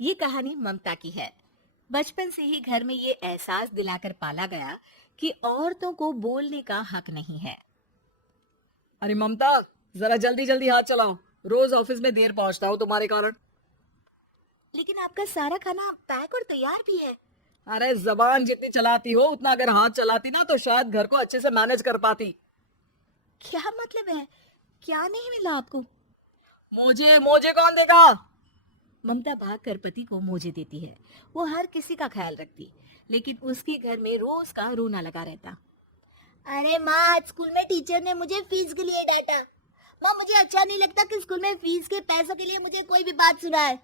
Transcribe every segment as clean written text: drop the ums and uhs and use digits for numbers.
ये कहानी ममता की है। बचपन से ही घर में ये एहसास दिलाकर पाला गया कि औरतों को बोलने का हक नहीं है। अरे ममता, जरा जल्दी जल्दी हाथ चलाओ। रोज ऑफिस में देर पहुंचता हूँ तुम्हारे कारण। लेकिन आपका सारा खाना पैक और तैयार भी है। अरे जबान जितनी चलाती हो उतना अगर हाथ चलाती ना तो शायद घर को अच्छे से मैनेज कर पाती। क्या मतलब है? क्या नहीं मिला आपको? मुझे मुझे कौन देगा? ममता भागकर पति को मोजे देती है। वो हर किसी का ख्याल रखती, लेकिन उसके घर में रोज का रोना लगा रहता। अरे माँ, आज स्कूल में टीचर ने मुझे फीस के लिए डांटा। माँ, मुझे अच्छा नहीं लगता कि स्कूल में फीस के पैसों के लिए मुझे कोई भी बात सुनाए।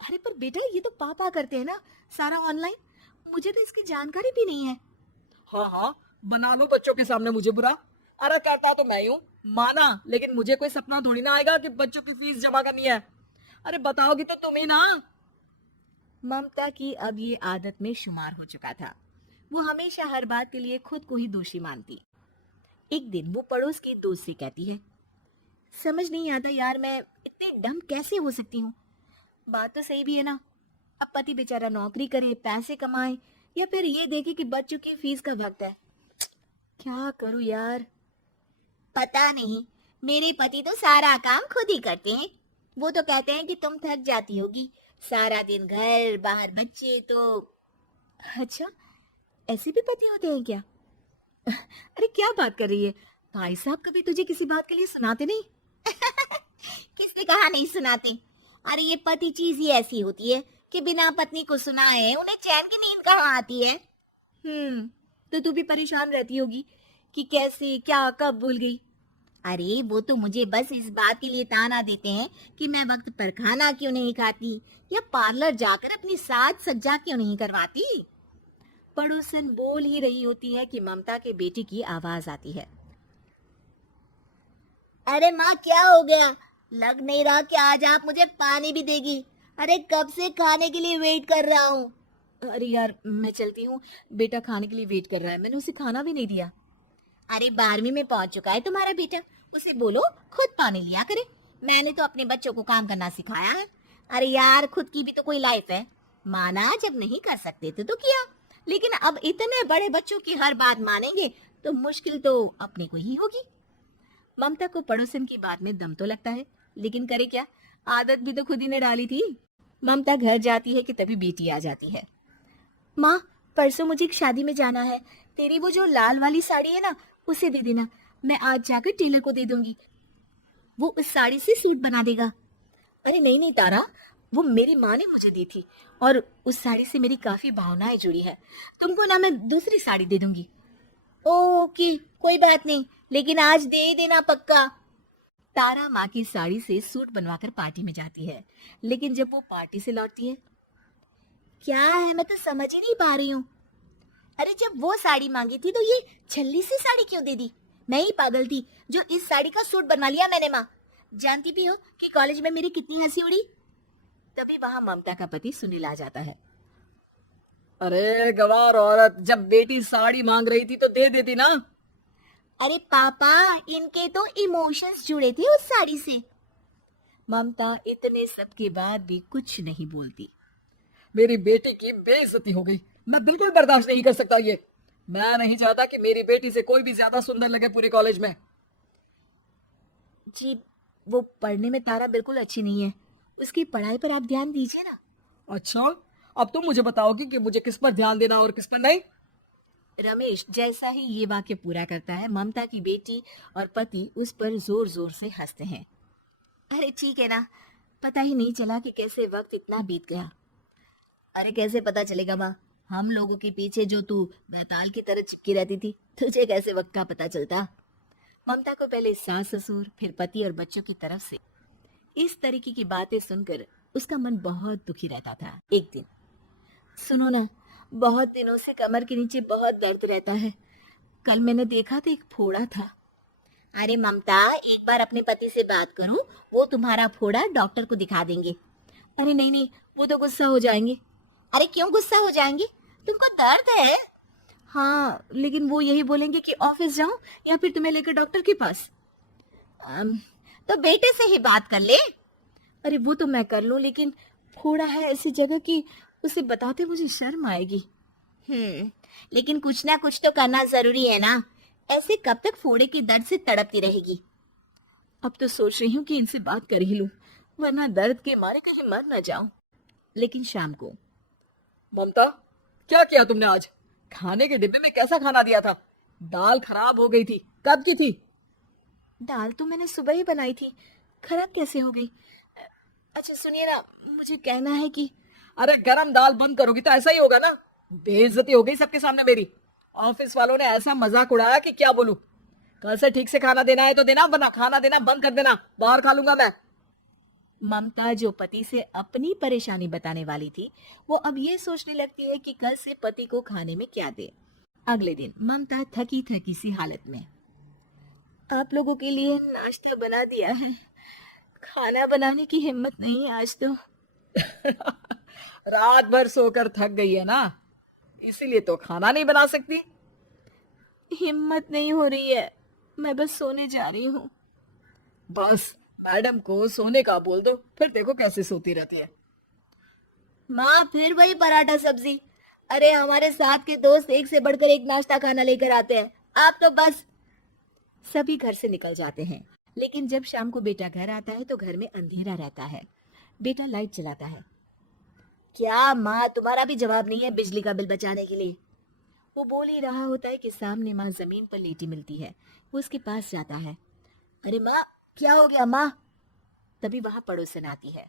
अरे पर बेटा, ये तो पापा करते हैं ना, सारा ऑनलाइन। मुझे तो इसकी जानकारी भी नहीं है। हाँ हाँ, बना लो बच्चों के सामने मुझे बुरा। अरे करता तो मैं ही हूँ, माना, लेकिन मुझे कोई सपना थोड़ी ना आएगा कि बच्चों की फीस जमा करनी है। अरे बताओगी तो तुम ही ना। ममता की अब ये आदत में शुमार हो चुका था। वो हमेशा हर बात के लिए खुद को ही दोषी मानती। एक दिन वो पड़ोस की दोस्त से कहती है, समझ नहीं आता यार, मैं इतनी डम कैसे हो सकती हूँ। बात तो सही भी है ना। अब पति बेचारा नौकरी करे, पैसे कमाए, या फिर ये देखे कि बच्चों की फीस का वक्त है। क्या करूँ यार। पता नहीं, मेरे पति तो सारा काम खुद ही करते हैं। वो तो कहते हैं कि तुम थक जाती होगी, सारा दिन घर बाहर बच्चे तो। अच्छा, ऐसे भी पति होते हैं क्या? अरे क्या बात कर रही है? भाई साहब कभी तुझे किसी बात के लिए सुनाते नहीं? किसने कहा नहीं सुनाते? अरे ये पति चीज ही ऐसी होती है कि बिना पत्नी को सुनाए उन्हें चैन की नींद कहाँ आती है। तो तू भी परेशान रहती होगी कि कैसे क्या कब भूल गई। अरे वो तो मुझे बस इस बात के लिए ताना देते हैं कि मैं वक्त पर खाना क्यों नहीं खाती, या पार्लर जाकर अपनी साज सज्जा क्यों नहीं करवाती। पड़ोसन बोल ही रही होती है कि ममता के बेटे की आवाज आती है। अरे माँ, क्या हो गया? लग नहीं रहा कि आज आप मुझे पानी भी देगी। अरे कब से खाने के लिए वेट कर रहा हूँ। अरे यार, मैं चलती हूँ। बेटा खाने के लिए वेट कर रहा है, मैंने उसे खाना भी नहीं दिया। अरे 12वीं में पहुंच चुका है तुम्हारा बेटा, उसे बोलो खुद पानी लिया करे। मैंने तो अपने बच्चों को काम करना सिखाया है। अरे यार, खुद की भी तो कोई लाइफ है। माना जब नहीं कर सकते थे तो किया, लेकिन अब इतने बड़े बच्चों की हर बात मानेंगे तो मुश्किल तो अपने को ही होगी। ममता को पड़ोसन की बात में दम तो लगता है, लेकिन करे क्या, आदत भी तो खुद ही ने डाली थी। ममता घर जाती है कि तभी बेटी आ जाती है। माँ, परसों मुझे एक शादी में जाना है। तेरी वो जो लाल वाली साड़ी है ना, उसे दे देना। मैं आज जाकर टेलर को दे दूंगी, वो उस साड़ी से सूट बना देगा। अरे नहीं नहीं तारा, वो मेरी माँ ने मुझे दी थी, और उस साड़ी से मेरी काफी भावनाएं जुड़ी है। तुमको ना मैं दूसरी साड़ी दे दूंगी। ओके, कोई बात नहीं, लेकिन आज दे ही देना पक्का। तारा माँ की साड़ी से सूट बनवाकर पार्टी में जाती है, लेकिन जब वो पार्टी से लौटती है, क्या है, मैं तो समझ ही नहीं पा रही हूँ। अरे जब वो साड़ी मांगी थी तो ये छल्ली सी साड़ी क्यों दे दी? मैं ही पागल थी जो इस साड़ी का सूट बनवा लिया मैंने। माँ, जानती भी हो कि कॉलेज में मेरी कितनी हंसी उड़ी। तभी वहां ममता का पति सुनील आ जाता है। अरे गवार औरत, जब बेटी साड़ी मांग रही थी तो दे देती ना। अरे पापा, इनके तो इमोशंस जुड़े थे उस साड़ी से। ममता इतने सब के बाद भी कुछ नहीं बोलती। मेरी बेटी की बेइज्जती हो गई। मैं बिल्कुल बर्दाश्त नहीं कर सकता ये। मैं नहीं चाहता कि मेरी बेटी से कोई भी ज्यादा सुंदर लगे पूरे कॉलेज में। जी, वो पढ़ने में तारा बिल्कुल अच्छी नहीं है, उसकी पढ़ाई पर आप ध्यान दीजिए ना। अच्छा, अब तुम मुझे बताओगी कि मुझे किस पर ध्यान देना और किस पर नहीं। रमेश जैसा ही ये वाक्य पूरा करता है, ममता की बेटी और पति उस पर जोर जोर से हंसते हैं। अरे ठीक है ना, पता ही नहीं चला कि कैसे वक्त इतना बीत गया। अरे कैसे पता चलेगा माँ, हम लोगों के पीछे जो तू बैताल की तरह चिपकी रहती थी, तुझे कैसे वक्त का पता चलता। ममता को पहले सास ससुर, फिर पति और बच्चों की तरफ से इस तरीके की बातें सुनकर उसका मन बहुत दुखी रहता था। एक दिन, सुनो ना, बहुत दिनों से कमर के नीचे बहुत दर्द रहता है। कल मैंने देखा तो एक फोड़ा था। अरे ममता, एक बार अपने पति से बात करो, वो तुम्हारा फोड़ा डॉक्टर को दिखा देंगे। अरे नहीं नहीं, वो तो गुस्सा हो जाएंगे। अरे क्यों गुस्सा हो जाएंगे? तुमको दर्द है। हाँ, लेकिन वो यही बोलेंगे कि ऑफिस जाऊं या फिर तुम्हें लेकर डॉक्टर के पास। अम, तो बेटे से ही बात कर ले। अरे वो तो मैं कर लूं, लेकिन फोड़ा है ऐसी जगह कि उसे बताते मुझे शर्म आएगी। लेकिन कुछ ना कुछ तो करना जरूरी है ना। ऐसे कब तक फोड़े के दर्द से तड़पती रहेगी। अब तो सोच रही हूँ कि इनसे बात कर ही लूं, वरना दर्द के मारे कहीं मर न जाऊं। लेकिन शाम को। ममता, क्या किया तुमने आज? खाने के डिब्बे में कैसा खाना दिया था? दाल खराब हो गई थी। कब की थी? दाल तो मैंने सुबह ही बनाई थी, खराब कैसे हो गई? अच्छा सुनिए ना, मुझे कहना है कि अरे गरम दाल बंद करोगी तो ऐसा ही होगा ना। बेइज्जती हो गई सबके सामने मेरी। ऑफिस वालों ने ऐसा मजाक उड़ाया कि क्या बोलूं। कल से ठीक से खाना देना है तो देना, वरना खाना देना बंद कर देना। बाहर खा लूंगा मैं। ममता जो पति से अपनी परेशानी बताने वाली थी, वो अब ये सोचने लगती है कि कल से पति को खाने में क्या दे। अगले दिन ममता थकी थकी सी हालत में। आप लोगों के लिए नाश्ता बना दिया है, खाना बनाने की हिम्मत नहीं है आज तो। रात भर सोकर थक गई है ना, इसीलिए तो खाना नहीं बना सकती। हिम्मत नहीं हो रही है, मैं बस सोने जा रही हूँ। बस मैडम को सोने का बोल दो, फिर देखो कैसे सोती रहती है। माँ फिर वही पराठा सब्जी। अरे हमारे साथ के दोस्त एक से बढ़कर एक नाश्ता खाना लेकर आते हैं, आप तो बस। सभी घर से निकल जाते हैं, लेकिन जब शाम को बेटा घर आता है तो घर में अंधेरा रहता है। बेटा लाइट चलाता है। क्या माँ, तुम्हारा भी जवाब नहीं है बिजली का बिल बचाने के लिए? वो बोल ही रहा होता है कि सामने माँ जमीन पर लेटी मिलती है। वो उसके पास जाता है। अरे माँ, क्या हो गया माँ? तभी वहां पड़ोसन आती है।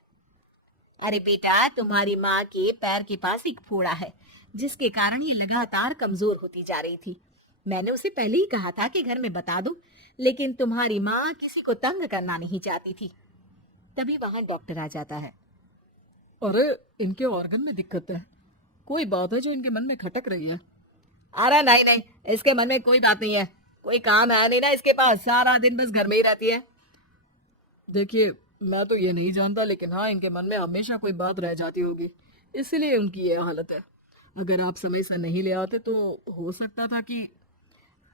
अरे बेटा, तुम्हारी माँ के पैर के पास एक फोड़ा है, जिसके कारण ये लगातार कमजोर होती जा रही थी। मैंने उसे पहले ही कहा था कि घर में बता दूं, लेकिन तुम्हारी माँ किसी को तंग करना नहीं चाहती थी। तभी वहां डॉक्टर आ जाता है। अरे इनके ऑर्गन में दिक्कत है, कोई बात है जो इनके मन में खटक रही है। अरे नहीं नहीं, इसके मन में कोई बात नहीं है। कोई काम है नहीं ना इसके पास, सारा दिन बस घर में ही रहती है। देखिए, मैं तो ये नहीं जानता, लेकिन हाँ इनके मन में हमेशा कोई बात रह जाती होगी, इसलिए उनकी ये हालत है। अगर आप समय से नहीं ले आते तो हो सकता था कि।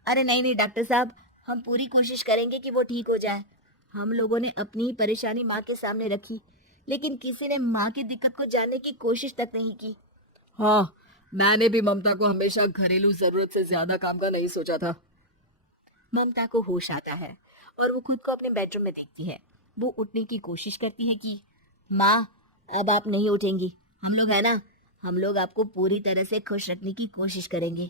अरे नहीं नहीं डॉक्टर साहब, हम पूरी कोशिश करेंगे कि वो ठीक हो जाए। हम लोगों ने अपनी ही परेशानी माँ के सामने रखी, लेकिन किसी ने माँ की दिक्कत को जानने की कोशिश तक नहीं की। हाँ, मैंने भी ममता को हमेशा घरेलू जरूरत से ज्यादा काम का नहीं सोचा था। ममता को होश आता है और वो खुद को अपने बेडरूम में देखती है। वो उठने की कोशिश करती है कि माँ, अब आप नहीं उठेंगी, हम लोग है ना, हम लोग आपको पूरी तरह से खुश रखने की कोशिश करेंगे।